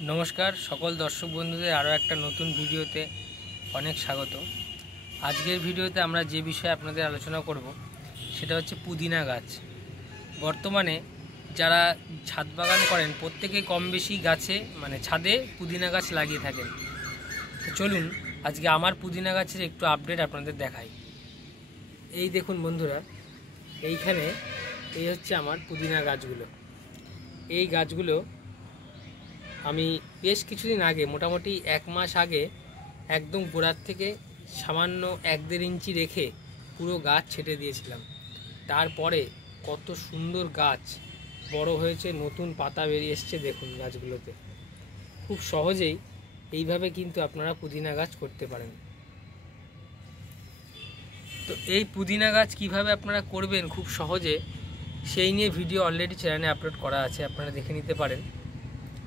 नमस्कार सकल दर्शक बंधुदेर आरो एक नतून भिडियोते अनेक स्वागत। आजकेर भिडियोते आमरा जे विषय आपनादेर आलोचना करब सेटा हच्छे पुदिना गाछ। बर्तमाने जारा छाद बागान करें प्रत्येके कम बेशी गाचे माने छादे पुदिना गाछ लागिए थाकेन। तो चलुन आजके आमार पुदिना गाछेर एकटु आपडेट आपनादेर देखाई। এই দেখুন বন্ধুরা, এইখানে এই হচ্ছে আমার পুদিনা গাছগুলো। এই গাছগুলো আমি বেশ কিছুদিন আগে মোটামুটি এক মাস আগে একদম গোড়ার থেকে সামান্য 1-1.5 ইঞ্চি রেখে পুরো গাছ ছেটে দিয়েছিলাম। তারপরে কত সুন্দর গাছ বড় হয়েছে, নতুন পাতা বেরিয়ে এসছে। দেখুন গাছগুলোতে খুব সহজেই এইভাবে কিন্তু আপনারা পুদিনা গাছ করতে পারেন। তো এই পুদিনা গাছ কিভাবে আপনারা করবেন খুব সহজে সেই নিয়ে ভিডিও অলরেডি চ্যানেলে আপলোড করা আছে, আপনারা দেখে নিতে পারেন।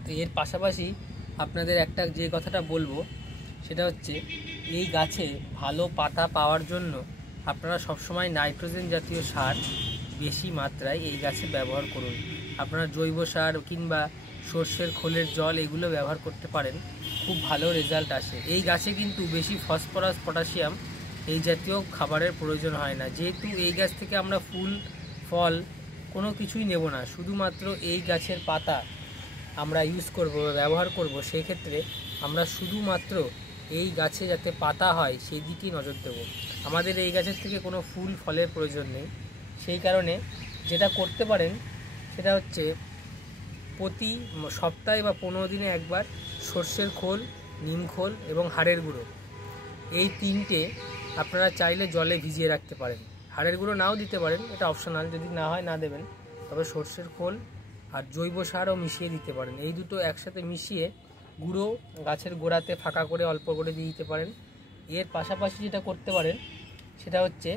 তো এর পাশাপাশি আপনাদের একটা যে কথাটা বলবো সেটা হচ্ছে এই গাছে ভালো পাতা পাওয়ার জন্য আপনারা সবসময় নাইট্রোজেন জাতীয় সার বেশি মাত্রায় এই গাছে ব্যবহার করুন। আপনারা জৈব সার কিংবা সর্ষের খোলের জল এগুলো ব্যবহার করতে পারেন, খুব ভালো রেজাল্ট আসে। এই গাছে কিন্তু বেশি ফসফরাস পটাশিয়াম এই জাতীয় খাবারের প্রয়োজন হয় না, যেহেতু এই গাছ থেকে আমরা ফুল ফল কোনো কিছুই নেব না, শুধুমাত্র এই গাছের পাতা আমরা ইউজ করব ব্যবহার করব। সেই ক্ষেত্রে আমরা শুধুমাত্র এই গাছে যাতে পাতা হয় সেই দিকেই নজর দেব। আমাদের এই গাছের থেকে কোনো ফুল ফলের প্রয়োজন নেই। সেই কারণে যেটা করতে পারেন সেটা হচ্ছে প্রতি সপ্তাহে বা 15 দিনে একবার সর্ষের খোল, নিম খোল এবং হাড়ের গুঁড়ো এই তিনটে আপনারা চাইলে জলে ভিজিয়ে রাখতে পারেন। হাড়ের গুঁড়ো নাও দিতে পারেন, এটা অপশনাল, যদি না হয় না দেবেন। তবে সর্ষের খোল আর জৈব সারও মিশিয়ে দিতে পারেন। এই দুটো একসাথে মিশিয়ে গুঁড়ো গাছের গোড়াতে ফাঁকা করে অল্প করে দিয়ে দিতে পারেন। এর পাশাপাশি যেটা করতে পারেন সেটা হচ্ছে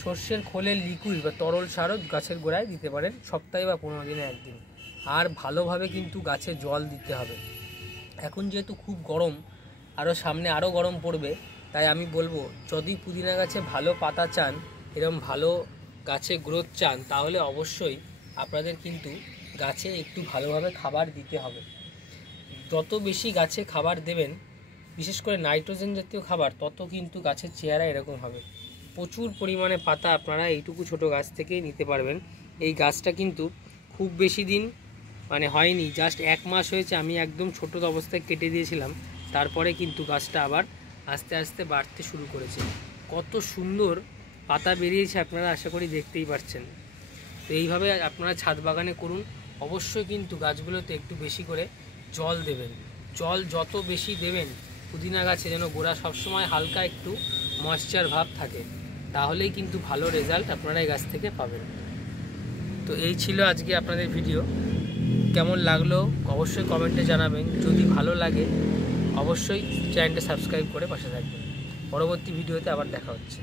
সর্ষের খোলের লিকুইড বা তরল সারও গাছের গোড়ায় দিতে পারেন সপ্তাহে বা 15 দিনে একদিন। আর ভালোভাবে কিন্তু গাছে জল দিতে হবে। এখন যেহেতু খুব গরম, আরও সামনে আরও গরম পড়বে, তাই আমি বলবো যদি পুদিনা গাছে ভালো পাতা চান, এরকম ভালো গাছে গ্রোথ চান, তাহলে অবশ্যই আপনাদের কিন্তু গাছে একটু ভালোভাবে খাবার দিতে হবে। যত বেশি গাছে খাবার দেবেন, বিশেষ করে নাইট্রোজেন জাতীয় খাবার, তত কিন্তু গাছের চেহারা এরকম হবে। প্রচুর পরিমাণে পাতা আপনারা এইটুকু ছোট গাছ থেকেই নিতে পারবেন। এই গাছটা কিন্তু খুব বেশি দিন মানে হয়নি, জাস্ট 1 মাস হয়েছে। আমি একদম ছোট অবস্থায় কেটে দিয়েছিলাম, তারপরে কিন্তু গাছটা আবার আস্তে আস্তে বাড়তে শুরু করেছে। কত সুন্দর পাতা বেরিয়েছে আপনারা আশা করি দেখতেই পাচ্ছেন। তো এইভাবে আপনারা ছাদ বাগানে করুন। অবশ্যই কিন্তু গাছগুলোতে একটু বেশি করে জল দেবেন। জল যত বেশি দেবেন পুদিনা গাছে যেন গোড়া সবসময় হালকা একটু ময়েশ্চার ভাব থাকে, তাহলেই কিন্তু ভালো রেজাল্ট আপনারা এই গাছ থেকে পাবেন। তো এই ছিল আজকে আপনাদের ভিডিও। কেমন লাগলো অবশ্যই কমেন্টে জানাবেন। যদি ভালো লাগে অবশ্যই চ্যানেলটা সাবস্ক্রাইব করে পাশে থাকবেন। পরবর্তী ভিডিওতে আবার দেখা হচ্ছে।